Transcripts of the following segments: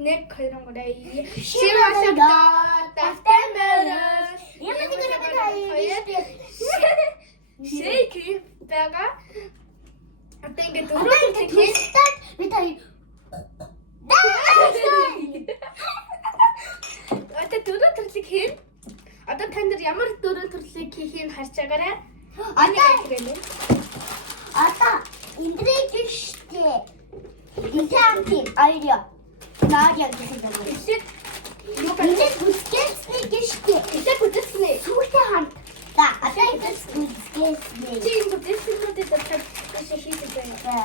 Нэг хоёрын гурай. Шивасагдаа тастэмэрс. Ямар нэг хоёр. Шейк байгаа. Одоо ингэ дөрөв тийм. Бид хоёр. Одоо дөрөв төрлийг хийн. Одоо тань нар ямар дөрөв төрлийг хийхийг харж байгаарай. Одоо индрийг штэ. Интамти айя. Наадя гэсэн юм. Эсвэл Индрийг бүсгэсний штэ. илүү бүтэцнэ. Сүүхтэй хамт. За, одоо индрийг бүсгэсний. Чи бүтэцнүүдэд дотор хийх байна.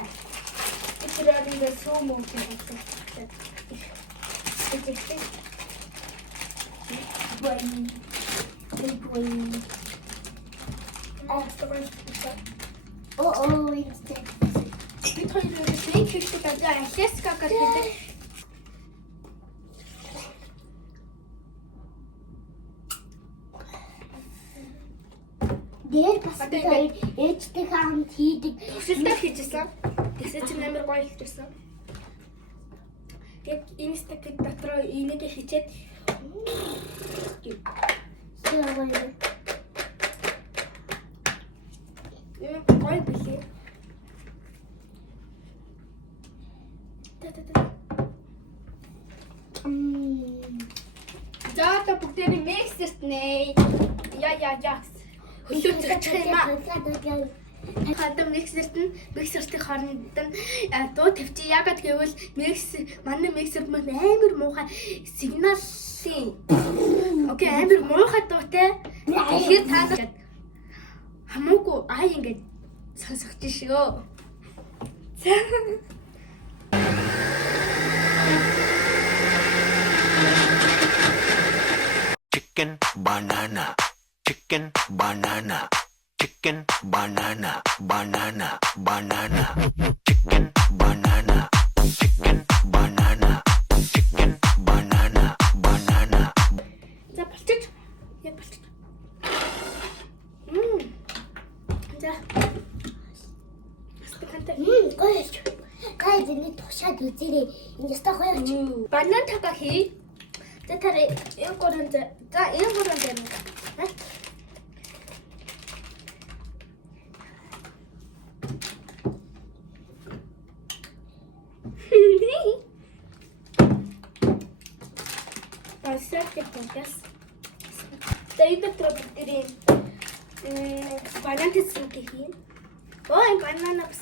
Тэр нэг сум уу гэх юм. Бид хоёрын нэг хэрэгтэй байгаа Алеска гэдэг. Дээр бас ээжтэй хамт хийдэг. Өсөлтөд хийжсэн. Тэгсэн чинь амар гоё хэлжсэн. Яг энэ стакет дотор энийг хийчээд гоё билээ. За та бүгдээ миксерт нэ. Я. Хөлөөч юм аа. Хадам миксерт нь миксертийн хооронд нь дуу тавьчих. Ягаад гэвэл манай миксер маань амар муухай сигналын. Окей, амар муухай дуутай. Тэгэхээр та нар хамаагүй ингэж сонсох жишээ. Chicken banana. Chicken banana. Chicken banana. Banana. Banana. Chicken banana. Chicken banana. Chicken banana. Banana. За болчих. Яг болчих. За. Гоё. Гайд энэ тушаад үзээрэй. Энэ ястаа гоё ч. Банан така хий. За тарай энэ гурван за энэ гурван дээр нэг. Асаатяхгүйс. Тэйдэ троптерийн банан тэсрэг хийх. Ой банана бас.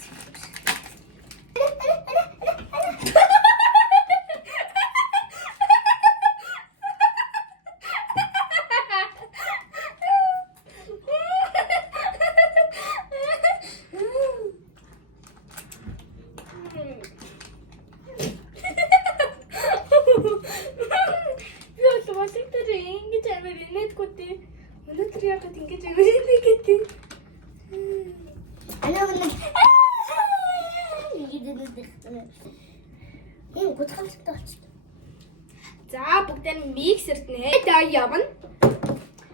За бүгдээ миксерт нэ. За явна.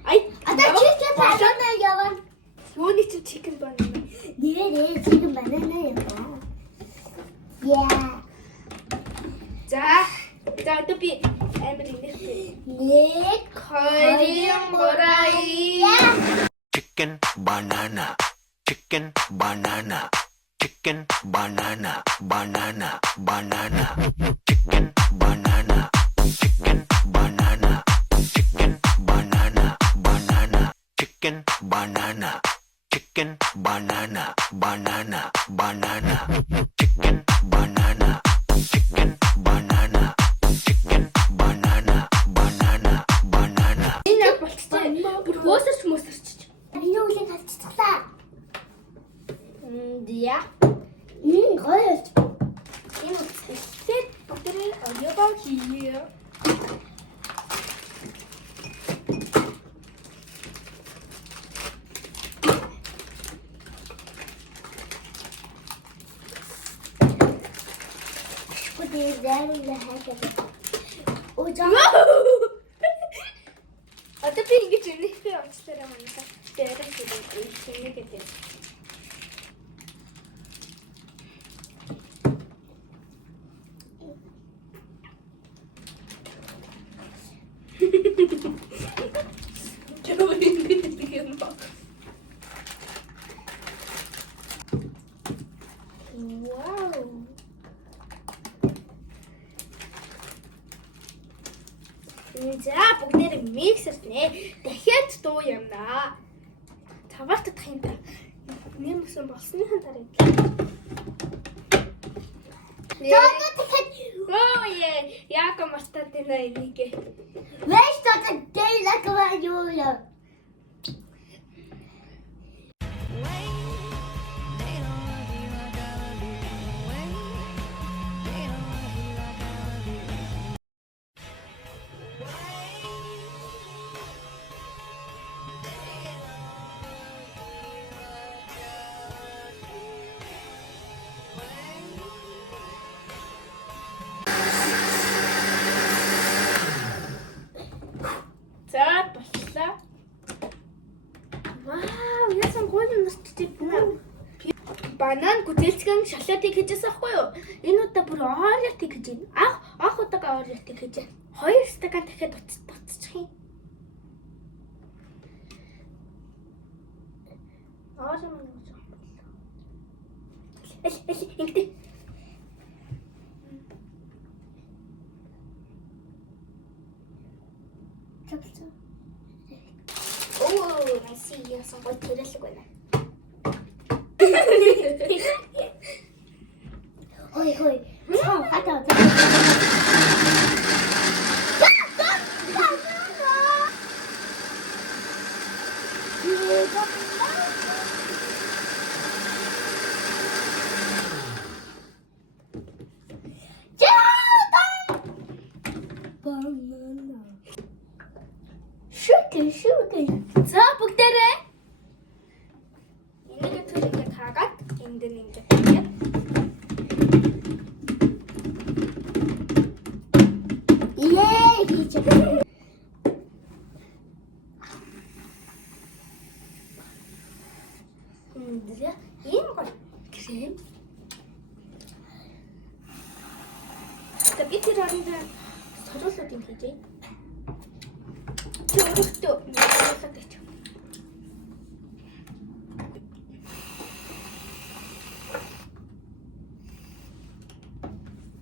Ай, Chicken banana яваа. юуны чи chicken banana. Нэрээ chicken banana яваа. Yeah. За одоо би амар инээхтэй. Нэг хоёрын гурай. Chicken banana. Chicken banana. Chicken banana. Banana. Banana. Chicken banana. Chicken banana. Chicken banana. Banana. Chicken banana. Chicken banana. Banana. Banana. Chicken banana. Chicken banana. Chicken banana. Banana. Banana. Энэ яг болчихсон. Бүр хөөсөрч мөсөрч. миний үлийн хавцлаа. Яа. Гоё. Энэ үстэй бүгдээ оёбоо хийе. Одоо би ингэж өнөөхтэй онцлоо юм байна. Дээрээ хийх гэдэг. Чөө ингэж юм ба. Вау. За бүгдээр миксернэ. Дахиад дуу юмнаа. Таваар татах юм да. Нэмсэн болсныхан дараа. Оо яа мартаад байна энийг. Вэж тата дэйла каваюла. За боллоо. Вау, яасан гоё юм нэрчтэй байна. Банан гүтэлцгэн шоколадыг хийжээс ахгүй юу? Энэ удаа бүр Ореотыг хийж байна. Анх удаа Ореотыг хийж байна. 2 стакан дахиад буцчих юм. Орео мөн гэж байна. Ингэдэй. Оо, наси яасан гоё тэрэлэг байна. Ой ой. Цаа хатаа. Шүкэ. За бүгдээрээ энийг түрийгээ хаагаад энд нь ингэж хийе. Yay! Эндээ ийм гоё крем. За би тэр оронд соруулууд юм хийжээ. Чи өөртөө соруулаад ич.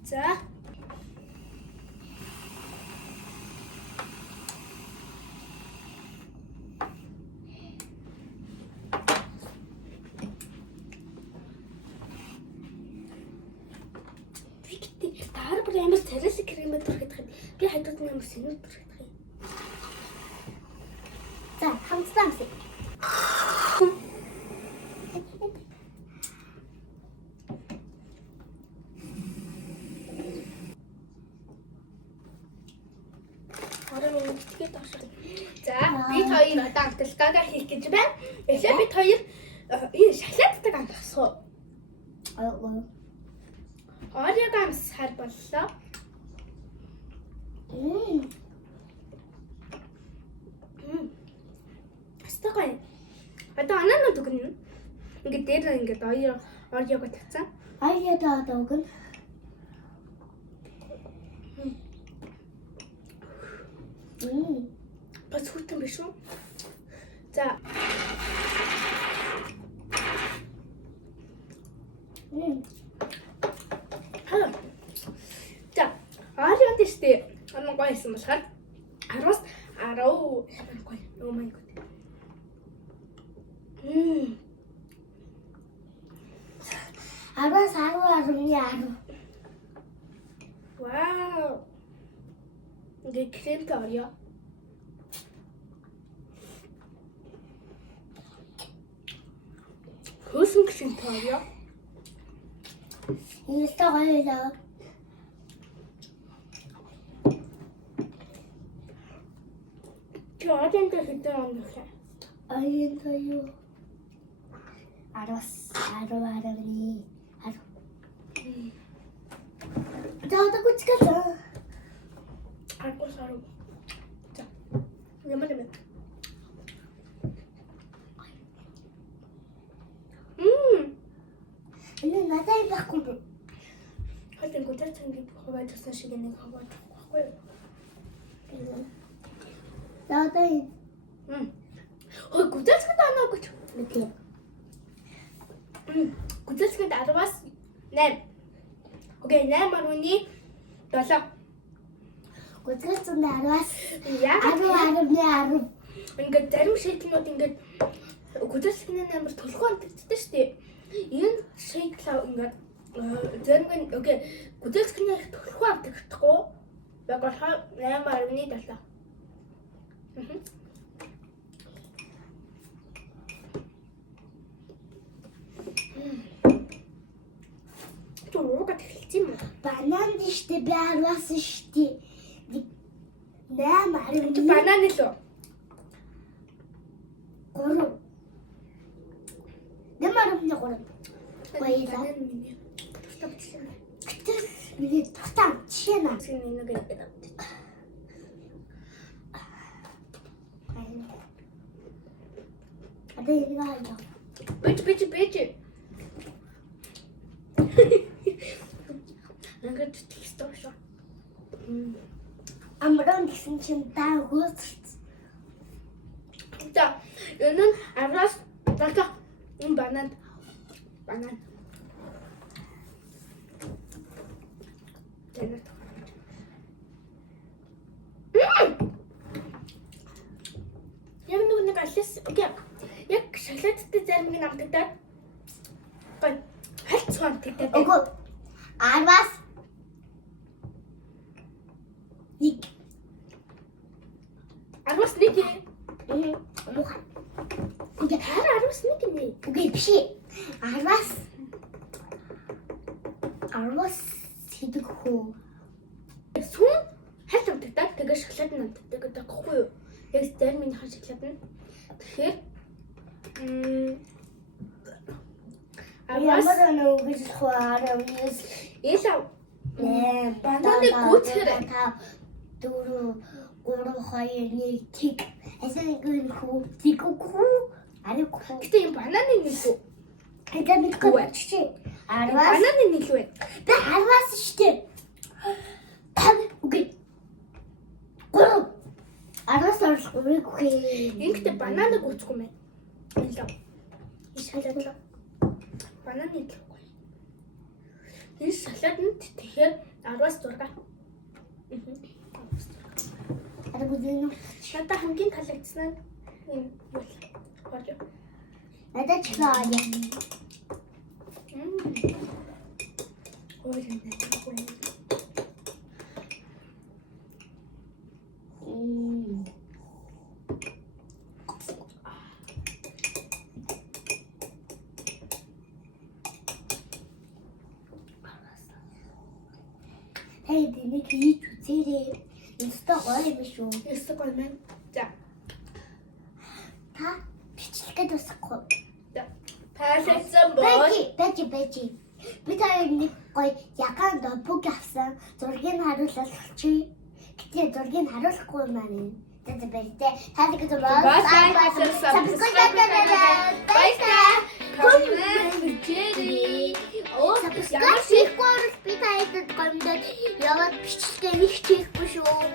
За Таар бүр амар царайлаг кремээр түрхэх юм. Би хайдууд амар сэнүүр түрхэх юм. За, хамтдаа амсаа. Ороо мэдгээд авшиг. За, бид хоёр одоо амтлагаа хийх гэж байна. Эхлээд бид хоёр энэ шоколадтай амтсах. Ой. Ореог амсахаар боллоо. Стогой. Одоо ананууд өгнө. Ингээд дээр ингээд ореог тавьсан. Аяда дауган. Бас хүйтэн биш үү? За. Хаа. За, ореог дэжтэй. Анаа гоё юм болохоор 10-аас 10 гоё. Oh my god. Араа саруу яа. Вау. Ингээ кремтэй орео. Хөөсөн кремтэй орео. Инста гоёлаа. Чаатан дээр онох. Аяда юу. Араа. Жаата кучката. Аргосару. За. Ямар юм бэ? Энэ надад байхгүй. Хатан гоцсон gibi хаваад тасан шиг нэг хаваад байхгүй юу? За одоо Хөөе гүзэлцгэнд оноо гэж. мэдээ. Гүзэлцгэнд 10-аас 8. Окей 8.7. Гүзэлцгэнд 10-аас Яг 10. ингээд зарим шийдлүүд ингээд гүзэлцгийн амар төлхөө онцгддаг шүү дээ. Энэ шийдэл ингээд зарим нь окей гүзэлцгийн төлхөө онцгдахгүй. Яг болохоор 8.7. Туугаад эхэлсэн юм. Банан штэ би 10-аас штэ. 8. Банан л үү? 3. 8.3. Баялаа. Тустай бичсэн. Гэтэр миний тагтаа жишээ наа. Син нэг гэдэг авт. Одоо энэ хаалаа. Бич. Ингээд текст шүү. Амран гэсэн чинь даа хөөцөрч. За энэ нь 10-аас 7. Энэ банан. Тэнд. Яг нэг алис. Окей. Яг шоколадтай зарим нэг амтагдаад. Гой. Хальт цаантагдаад. Өгөө. 10-аас 1. 10-аас 1. Муухай. Үгүй 10-аас 1 нэ. үгүй биш. 10-аас хэдэг хөө. Сүн хальт амтагдаад тэгээ шоколад нь амтагддаг гэдэг байхгүй юу? Яг зарим минийхэн шоколад нь. Тэгэхээр Ямар нэг гэж хааraa вис. Элав. Бананы гүйтээр 5 4 3 2 1 тик. Эсэн гүн хүү тик хүү. Ари хүү. Гэтэ энэ бананы нийлүү. Это мэдгүй чи. 10-аас Бананы нийлүү. би 10-аас штэ. 5 үгүй. 3. 10-аас орлохгүй үгүй. Ингээд бананы гүцгүй мэн. Элав. Ишалаа. Бананы нийлүүгүй. Энэ шоколаднд тэгэхээр 10-аас 6. Ари гүзэн. Надад хамгийн таалагдсан нь энэ бол. Горьё. Надад ч лаа. Hey, дэнэ хийж үзээрэй. Инста гоё юм шүү. Ястаа гоё мэн. За. Та бичлэгээ тусахгүй. Таалагдсан бол Бэжи. Би таяг нэг гоё ягаан добуг авсан. Зургийг харуулах чи. Гэтэ зургийг харуулахгүй юм аа. Тэд бэлтээ. Таадаг бол subscribe баярлалаа. Comment jerry. Ямар хийхгүй би таяд гомдод яваад бичлэгээ нэг хийхгүй шүү.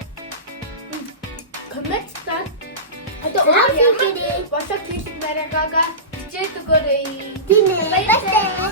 Comment таа. Одоо Яа, болоо хийх мэрэгага хичээд өгөөрэй. Тийм ээ. Баярлалаа.